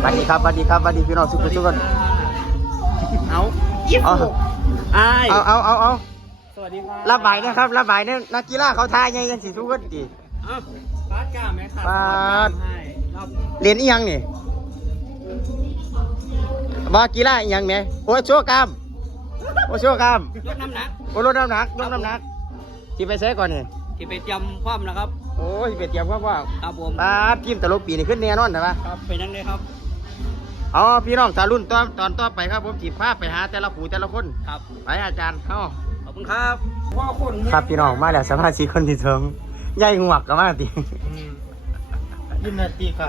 สวัสดีครับสวัสดีครับสวัสดีพี่น้องทุกคนทุกคนเอาอีเอาฟูไอ้ายเอาเอาเอาเอาสวัสดีครับรับใบนะครับรับใบเนี่ยนักกีฬาเขาทายยังยังสิทุกคนดีเอ้าปาดกล้ามไหมครับปาดให้รอบเรียนอีหยังนี่ว่ากีฬาอีหยังไหมโอ้ยโชว์กล้ามโอ้ยโชว์กล้ามยกน้ำหนักโอ้ยลดน้ำหนักลดน้ำหนักที่ไปใช้ก่อนนี่ที่ไปจำความนะครับโอ้ยไปเตรียมว่าว่าครับผมปาดทีมตลกปีนี่ขึ้นแน่นอนนะปะครับเป็นยังไงครับ อ๋อพี่น้องตารุ่นตอนตอนต่อไปครับผมจีบภาพไปหาแต่ละผู้แต่ละคนครับ ไปอาจารย์เข้าขอบคุณครับพ่อคนครับพี่น้องมาแล้วสมาชิกคนที่สองยายงวกก็มาติยิมนาตีค่ะ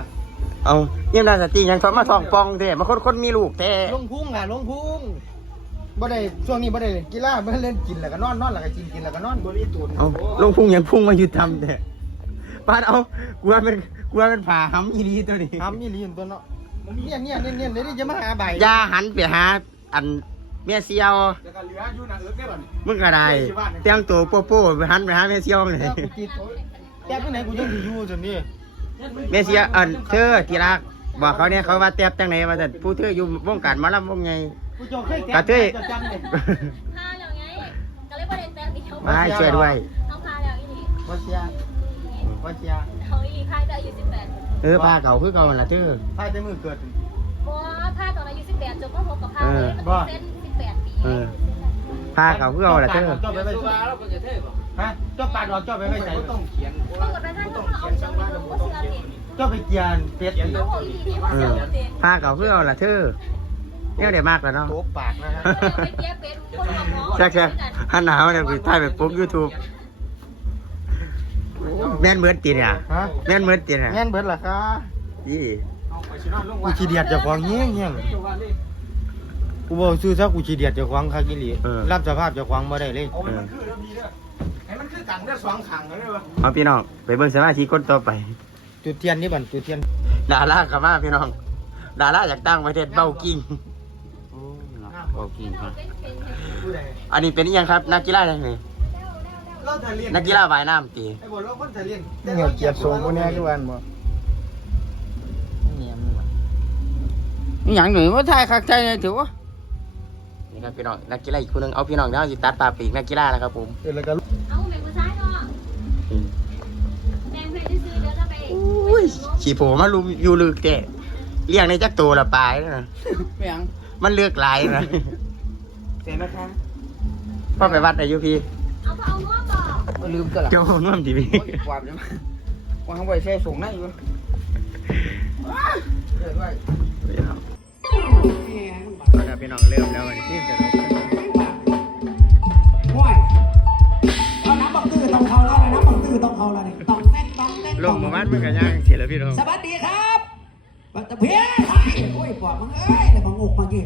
เอาเยี่ยมได้สติยังทอมาทองปองเด้มาคนคนมีลูกแท้ลงพุ่งค่ะลงพุ่งบ่ได้ช่วงนี้บ่ได้เล่นกีฬาบ่ได้เล่นกินแล้วก็นอนนอนแล้วก็กินกินแล้วก็นอนบ่ได้ตูนเอาลงพุ่งยังพุ่งมาอยู่ทำเด้ปาดเอากลัวเป็นกลัวเป็นผ่าหำอีรีตัวนี้ทำอีหลีนตัวเนาะ เนี่ยเนี่ยเนี่ยเนี่ยเดี๋ยวนี้จะมาหาใบอย่าหันไปหาอันเมียเซียวแล้วก็เหลืออยู่นะเอิ้นได้บ่นี่มึงก็ได้เตียงตัวโป๊ะโป๊ะไปหันไปหาเมียเซียวเลยแกูจิตแต่ไปไหนกูยังสิอยู่จังนี้เมียเซียอันเธอที่รักบอกเขาเนี่ยเขาว่าแตบจังไหนว่าแต่ผู้เธออยู่วงการหมาลำวงไงกูจองเคยแตบกระเทยผ้าแล้วไงก็เลยบ่ได้แตบเดียวมาช่วยด้วยต้องพาแล้วอีนี่บ่เสียบ่เสียเขาอีนี่พายแต่อายุสิบแปด เออพาเก่าคือเก่าหั่นล่ะเธอทายแต่มือเกิด บ่พาตอนอายุสิบแปดจนมหกกับพาเลยมันบ่เส้นสิบแปดปีเออพาเก่าคือเก่าล่ะเธอเจ้าไปไว้สุใส่ราแล้วก็จะเท่บ่ฮะเจ้าปาดออกเจ้าไปไว้ใส่ต้องเขียนเมื่อกับไปท่านต้องเอาเชือกไปดูว่าเชือกเด็กเจ้าไปเกียนเป็ดเอาของอีนี่ว่าเอเชืออกเด็กพาเก่าคือเก่าล่ะเธอเนี่ยเดี๋ยวมากแล้วเนาะโตปากนะฮะไปเกี้ยเป็นคนละน้องแช่แช่ฮันหนาวเนี่ยไปถ่ายไปปุ๊บยูทูบ แม่นเหมือนตีเนี่ยฮะแม่นเหมือนตีเนี่ยแม่นเบิดล่ะค่ะยี่กูขี้เดียดเจ้าของเงี้ยเงี้ยกูบอกซื้อซะกูขี้เดียดเจ้าของคากิลีรับสภาพเจ้าของบ่ได้เลยเออให้มันคือกันได้สองขังเลยวะเอาพี่น้องไปเบิ่งสมาชิกคนต่อไป จุดเทียนนี่บันจุดเทียนดารากับมาพี่น้อง ดาราอยากตั้งประเทศเบากิ้งเบากิ้งครับอันนี้เป็นอิหยังครับนักกีฬาอะไรนี่ เราทะเลียนนักกีฬาว่ายน้ำตีไอ้บ่เราคนทะเลียนเงี้ยเกียบทรงพวกนี้ทุกวันบ่เนี่ยมันว่ะนี่อย่างหนึ่งว่าไทยคักไทยเนี่ยถือว่านี่ครับพี่น้องนักกีฬาอีกคนหนึงเอาพี่น้องเดี๋ยวสิตัดปลาปีกนักกีฬานะครับผมเออแล้วก็เอาแมงกุซ้ายเนาะแมงเพชรซื้อเดี๋ยวจะไปอุ้ยขี่โผล่มาลุมอยู่ลึกแก่เลี้ยงในจักตัวละปลายนะไม่ยังมันเลือกหลายนะเสียนะคะพ่อไปวัดอายุพี่เอาเอาง้อบอก ลืมกันละเจ้าของน้ำดีพี่ความจะวางไว้ใช้ส่งได้อยู่เออด้วยครับพี่น้องเริ่มแล้ววันนี้จะห้วยเอาน้ำบักตื้อต้องเขาแล้วนะน้ำบักตื้อต้องเขาแล้วนี่ต้องแน่นต้องแน่นลงหมู่บ้านเมื่อกันย่างเสียแล้วพี่น้องสวัสดีครับบัตตะเพียโอ้ยปอดมึงเอ้ยเดี๋ยวมึงอกมากี่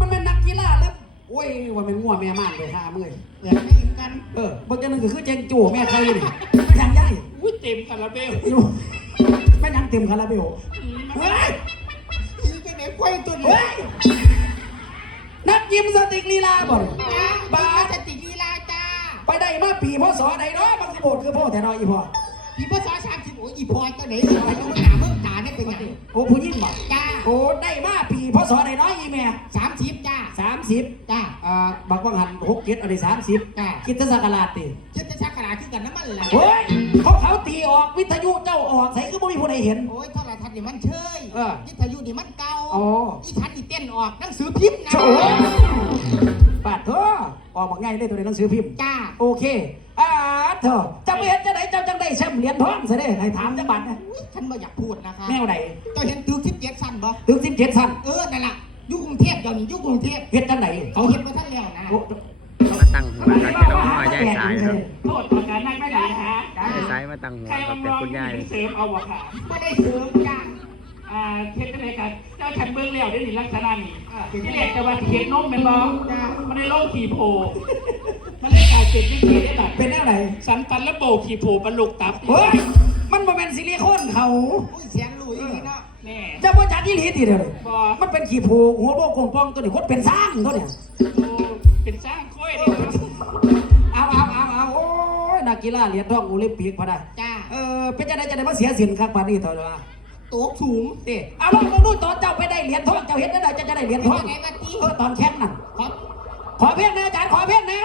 มันเป็นนักกีฬาแล้วโอ้ยว่าเป็นงัวแม่ม่านไปหาเมื่อยเออไม่กัน เออบางอย่างนึงก็คือเจงจู่แม่ใครนี่ไม่ยังยัยอุ้ยเต็มคาราเบลไม่ยังเต็มคาราเบลเฮ้ยนี่จะไหนไขว้ตัวนี้เฮ้ยนักยิมสติกลีลาบ่นบาสติกีฬาจ้าไปได้มาปีพศใดเนาะบางสิโบดคือพ่อแต่น้อยอีพ่อพี่ภาษาสามสิบโอ้ยอีพอตัวไหนอีพอตัวหนาเพิ่งตาเนี่ยเป็นยังโอ้ผู้ยิ่งบ่จ้า โอ้ได้มาปีพศใดน้อยอีแม่สามสิบจ้าสามสิบจ้าอ่าบักวังหันหกเจ็ดอันนี้สามสิบจ้าคิดจะสักการาติคิดจะชักกระดาษขึ้นกันน้ำมันละเฮ้ยเขาเขาตีออกวิทยุเจ้าออกใส่คือบ่มีผู้ใดเห็นโอ้ยโทรทัศน์นี่มันเชยเออวิทยุนี่มันเก่าอ๋ออีทันนี่เต้นออกหนังสือพิมพ์นะโอ้ปาดเถอะออกบอกง่ายได้ตัวในหนังสือพิมพ์จ้าโอเคอ่าเถอะ จะไปเห็นจะไหนเจ้าจังได้แชมป์เหรียญทองซะเด้ให้ถามจังบัดนะอุ๊ยฉันไม่อยากพูดนะคะแนวใดเจ้าเห็นตึกทิพย์เจ็ดสั้นบ่ถึงสิบเจ็ดสั้นเออนั่นแหละอยุคกรุงเทพเดี๋ยวนี้อยุคกรุงเทพเฮ็ดจังไหนเขาเห็นมาท่านแล้วนะโอ้มาตั้งหัวกันพี่น้องมาแยกสายครับโทษต่อการนั่งไม่ได้นะฮะแยกสายมาตั้งหัวใครครับลองเป็นลองคุณยายเสริมเอาวะค่ะไม่ได้เสริมจ้าอ่าเทศอะไรกันเจ้าฉันเบื้องแล้วได้ดีลักษณะนี้ที่เรียกจะว่าเขียนนมเป็นบ้องมันได้โลกขี่โพ มันได้กลายเป็นวิธีได้แบบเป็นแนวไหนสันตันและโบขี่โพบรรลุตับเฮ้ยมันบ่แม่นซิลิโคนเขาอุ้ยเสียงหลุยนี่เนาะแน่เจ้าพ่อจัดที่หลีติเด้อบอมันเป็นขี้ผูหัวโบกกงปองตัวนี้คนเป็นสร้างตัวเนี่ยโอ้เป็นสร้างค่อยเลยนะเอาเอาเอาเอาโอ้ยนักกีฬาเหรียญทองโอลิมปิกพะนะจ้าเออเป็นจะได้จะได้มาเสียสินครับปานนี้เถอะว่าตตัวสูงเด้เอาลองลองดูตอนเจ้าไปได้เหรียญทองเจ้าเห็นได้เจ้าจะได้เหรียญทองเป็นยังไงวะจีเออตอนแข่งนั่นครับขอเพียงนะอาจารย์ขอเพียงนะ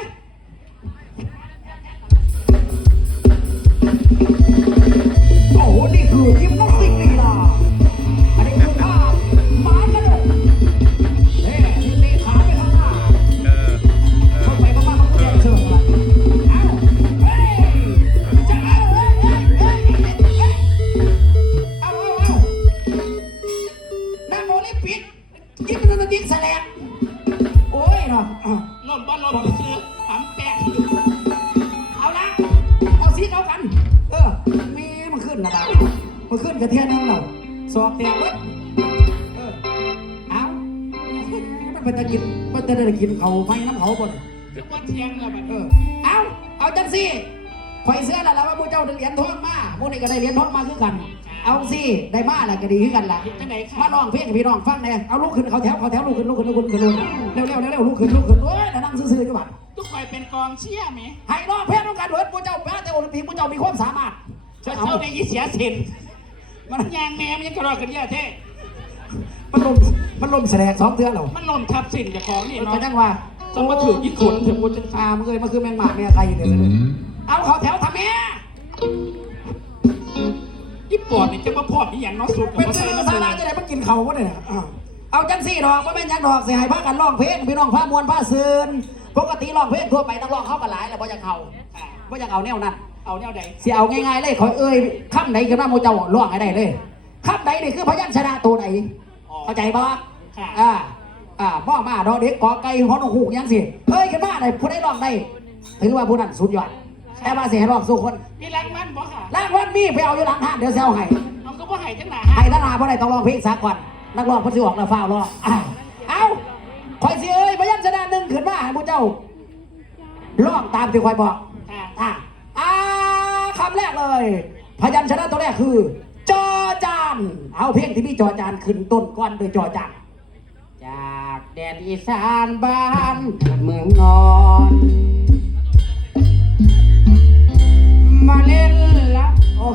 ล่มบ้านล่มซื้อหำแปะเอาละเอาสีเอากัน เออแม่มันขึ้นนะดาวมันขึ้นกระเทียนนึงเราสอกแตกเว้ยเออเอามันเป็นตะกินมันจะได้กินเขาไฟน้ำเขาบนจะว่าเทียงแล้วบัดเออเอาเอาจังสิข่อยเสื้อแล้วล่ะว่าพวกเจ้าได้เหรียญทองมาพวกนี้ก็ได้เหรียญทองมาคือกัน เอาสิได้มาแหละก็ดีคือกันล่ะจังไหนค่ะมาลองเพลงให้พี่น้องฟังแน่เอาลุกขึ้นเขาแถวเขาแถวลุกขึ้นลุกขึ้นลุกขึ้นลุกขึ้นลุกขึ้นเร็วเร็วเร็วเร็วลุกขึ้นลุกขึ้นโอ้ยแต่นั่งซื่อๆจังหวัดทุกคนเป็นกองเชียร์ไหมให้ร้องเพลงต้องการเวิร์ดพวกเจ้าแพ้แต่โอลิมปิกพวกเจ้ามีความสามารถเจ้าเจ้าในยี่เสียเซนมันยางแม่มันยังกระรอกกันเยอะเท่มันลมมันลมแสดงสองเทือนเรามันล่มทับสินจากของนี่มันเนาะก็จังว่าสมมติถือยี่ขนถือมุจอ่ามึงเคยมาคือแมงหมากแม่ใครเนี่ยเอาเขาแถวทำแม่ยี่ ปอดนี่จะมาพอดนี่อย่างน้อยสุดเป็นมาซื้ใส่อน้ำซามันลาจะได้มากินเขาวะเนี่ยอ่าเอาจังสี่ดอกว่าแม่นยังดอกเสียหายพากันร้องเพลงพี่น้องผ้ามวนผ้าซืนปกติร้องเพลงทั่วไปนักร้องเขากันหลายแล้วบ่อยากเขาบ่อยากเอาแนวนั้นเอาแนวใดเสียเอาง่ายๆเลยขอเอ้ยคำไหนกันว่าโมเจ้าร้องให้ได้เลยคำไหนนี่คือพยัญชนะตัวไหนเข้าใจปะค่ะอ่าอ่าพ่อมาดอเด็กกอไก่ฮอนหูกยังสิเฮ้ยกันมาไหนผู้ใดร้องได้ถือว่าผู้นั้นสุดยอด แต่ว่าเสียร้องสู้คนมีรักมันบ่ค่ะรางวัลมีไปเอาอยู่หลังห้านเดี๋ยวเซลให้น้องก็บ่ให้จังหนาให้ทนายเพราะใดต้องร้องเพลงสักก่อนนักร้องเพิ่นสิออกแล้วฟ้าวร้องอ้าวเอาคอยสิเอ้ยพยัญชนะหนึ่งขึ้นมาให้ผู้เจ้าร้องตามที่คอยบอก ค่ะอะอ่าคำแรกเลย พยัญชนะตัวแรกคือ จอจาน เอาเพลงที่มีจอจานขึ้นต้นก้อนโดยจอจานจากแดนอีสานบ้านเมืองนอน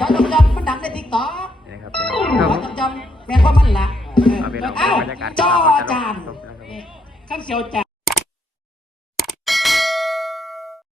จอจองจองมันดังในติ๊กต็อกนี่นะครับจอจองจองแม่นว่ามันละเอาไปลองเอ้าบรรยากาศจอจานขั้นเสียวจ่า